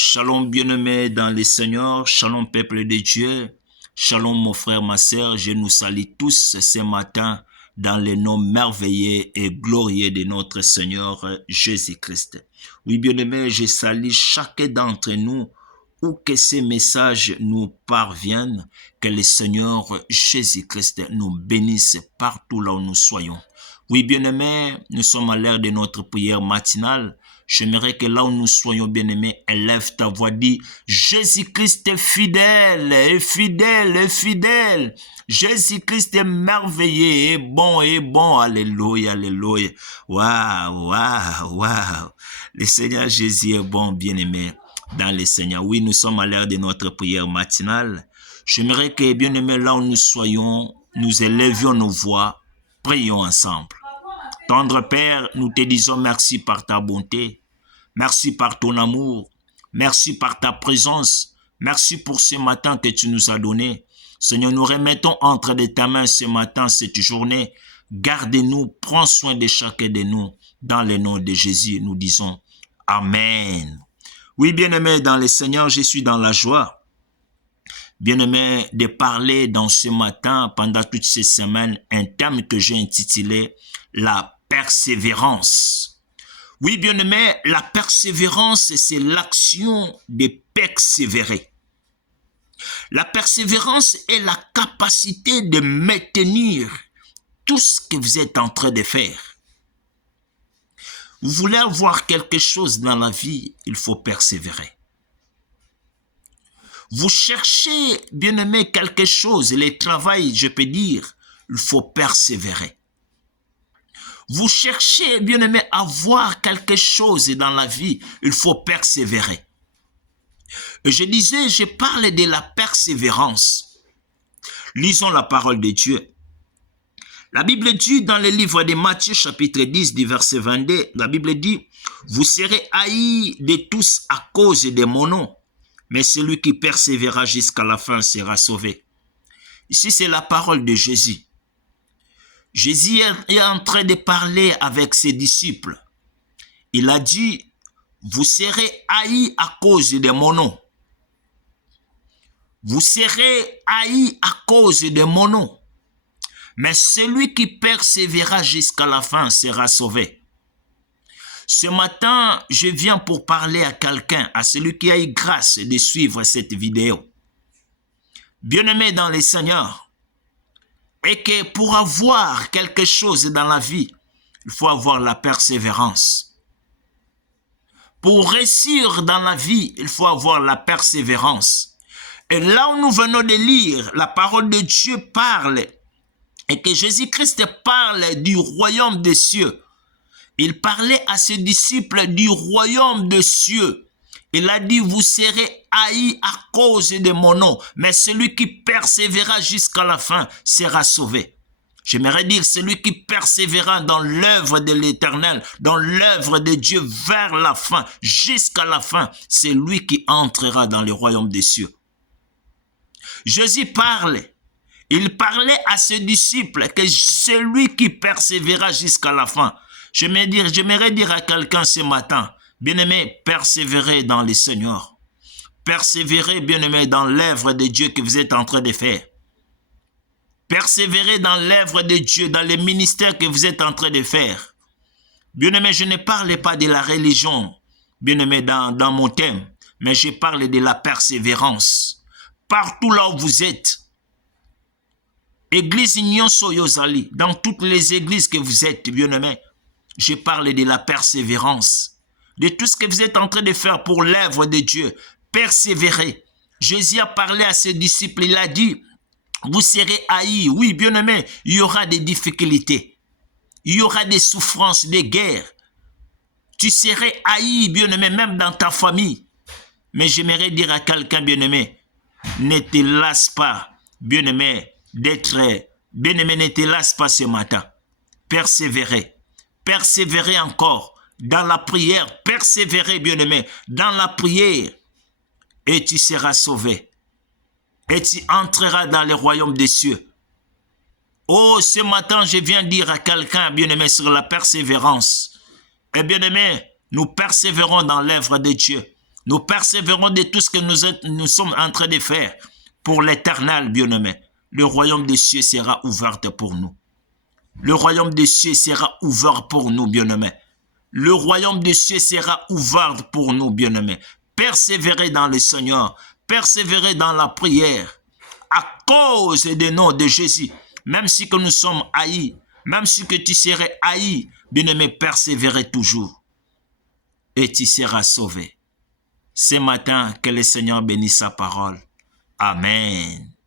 Shalom bien-aimé dans le Seigneur, shalom peuple de Dieu, shalom mon frère, ma sœur, je nous salue tous ce matin dans le nom merveilleux et glorieux de notre Seigneur Jésus-Christ. Oui bien-aimé, je salue chacun d'entre nous, où que ces messages nous parviennent, que le Seigneur Jésus-Christ nous bénisse partout là où nous soyons. Oui bien-aimé, nous sommes à l'heure de notre prière matinale. J'aimerais que là où nous soyons bien-aimés, élève ta voix, dis Jésus-Christ est fidèle, est fidèle, est fidèle. Jésus-Christ est merveilleux, est bon, alléluia, alléluia. Waouh, waouh, waouh. Le Seigneur Jésus est bon, bien-aimé, dans le Seigneur. Oui, nous sommes à l'heure de notre prière matinale. J'aimerais que, bien-aimé, là où nous soyons, nous élevions nos voix, prions ensemble. Tendre Père, nous te disons merci par ta bonté, merci par ton amour, merci par ta présence, merci pour ce matin que tu nous as donné. Seigneur, nous remettons entre tes mains ce matin, cette journée. Garde-nous, prends soin de chacun de nous. Dans le nom de Jésus, nous disons Amen. Oui, bien-aimé, dans le Seigneur, je suis dans la joie. Bien-aimé, de parler dans ce matin, pendant toutes ces semaines, un thème que j'ai intitulé la persévérance. Oui, bien-aimé, la persévérance, c'est l'action de persévérer. La persévérance est la capacité de maintenir tout ce que vous êtes en train de faire. Vous voulez avoir quelque chose dans la vie, il faut persévérer. Vous cherchez, bien-aimé, quelque chose, le travail, je peux dire, il faut persévérer. Vous cherchez, bien-aimé, à voir quelque chose dans la vie, il faut persévérer. Et je disais, je parle de la persévérance. Lisons la parole de Dieu. La Bible dit dans le livre de Matthieu, chapitre 10, du verset 22, la Bible dit, « Vous serez haïs de tous à cause de mon nom, mais celui qui persévérera jusqu'à la fin sera sauvé. » Ici, c'est la parole de Jésus. Jésus est en train de parler avec ses disciples. Il a dit, vous serez haïs à cause de mon nom. Vous serez haïs à cause de mon nom. Mais celui qui persévérera jusqu'à la fin sera sauvé. Ce matin, je viens pour parler à quelqu'un, à celui qui a eu grâce de suivre cette vidéo. Bien-aimé dans le Seigneur, et que pour avoir quelque chose dans la vie, il faut avoir la persévérance. Pour réussir dans la vie, il faut avoir la persévérance. Et là où nous venons de lire, la parole de Dieu parle, et que Jésus-Christ parle du royaume des cieux. Il parlait à ses disciples du royaume des cieux. Il a dit, vous serez haïs à cause de mon nom, mais celui qui persévérera jusqu'à la fin sera sauvé. J'aimerais dire, celui qui persévérera dans l'œuvre de l'Éternel, dans l'œuvre de Dieu vers la fin, jusqu'à la fin, c'est lui qui entrera dans le royaume des cieux. Jésus parlait. Il parlait à ses disciples que celui qui persévérera jusqu'à la fin. J'aimerais dire à quelqu'un ce matin, bien-aimé, persévérez dans le Seigneur. Persévérez, bien-aimé, dans l'œuvre de Dieu que vous êtes en train de faire. Persévérez dans l'œuvre de Dieu, dans les ministères que vous êtes en train de faire. Bien-aimé, je ne parle pas de la religion, bien-aimé, dans mon thème, mais je parle de la persévérance. Partout là où vous êtes, Église Union Soyozali, dans toutes les églises que vous êtes, bien-aimés, je parle de la persévérance, de tout ce que vous êtes en train de faire pour l'œuvre de Dieu. Persévérez. Jésus a parlé à ses disciples, il a dit, vous serez haïs. Oui, bien-aimés, il y aura des difficultés, il y aura des souffrances, des guerres. Tu serais haï, bien-aimé, même dans ta famille. Mais j'aimerais dire à quelqu'un, bien-aimé, ne te lasse pas, bien-aimé, bien-aimé, ne te lasse pas ce matin. Persévérez. Persévérez encore dans la prière. Persévérez, bien-aimé, dans la prière. Et tu seras sauvé. Et tu entreras dans le royaume des cieux. Oh, ce matin, je viens dire à quelqu'un, bien-aimé, sur la persévérance. Et bien-aimé, nous persévérons dans l'œuvre de Dieu. Nous persévérons de tout ce que nous sommes en train de faire pour l'éternel, bien-aimé. Le royaume des cieux sera ouvert pour nous. Le royaume des cieux sera ouvert pour nous, bien-aimés. Le royaume des cieux sera ouvert pour nous, bien-aimés. Persévérez dans le Seigneur. Persévérez dans la prière. À cause des noms de Jésus. Même si que nous sommes haïs. Même si que tu serais haï. Bien-aimé, persévérez toujours. Et tu seras sauvé. Ce matin, que le Seigneur bénisse sa parole. Amen.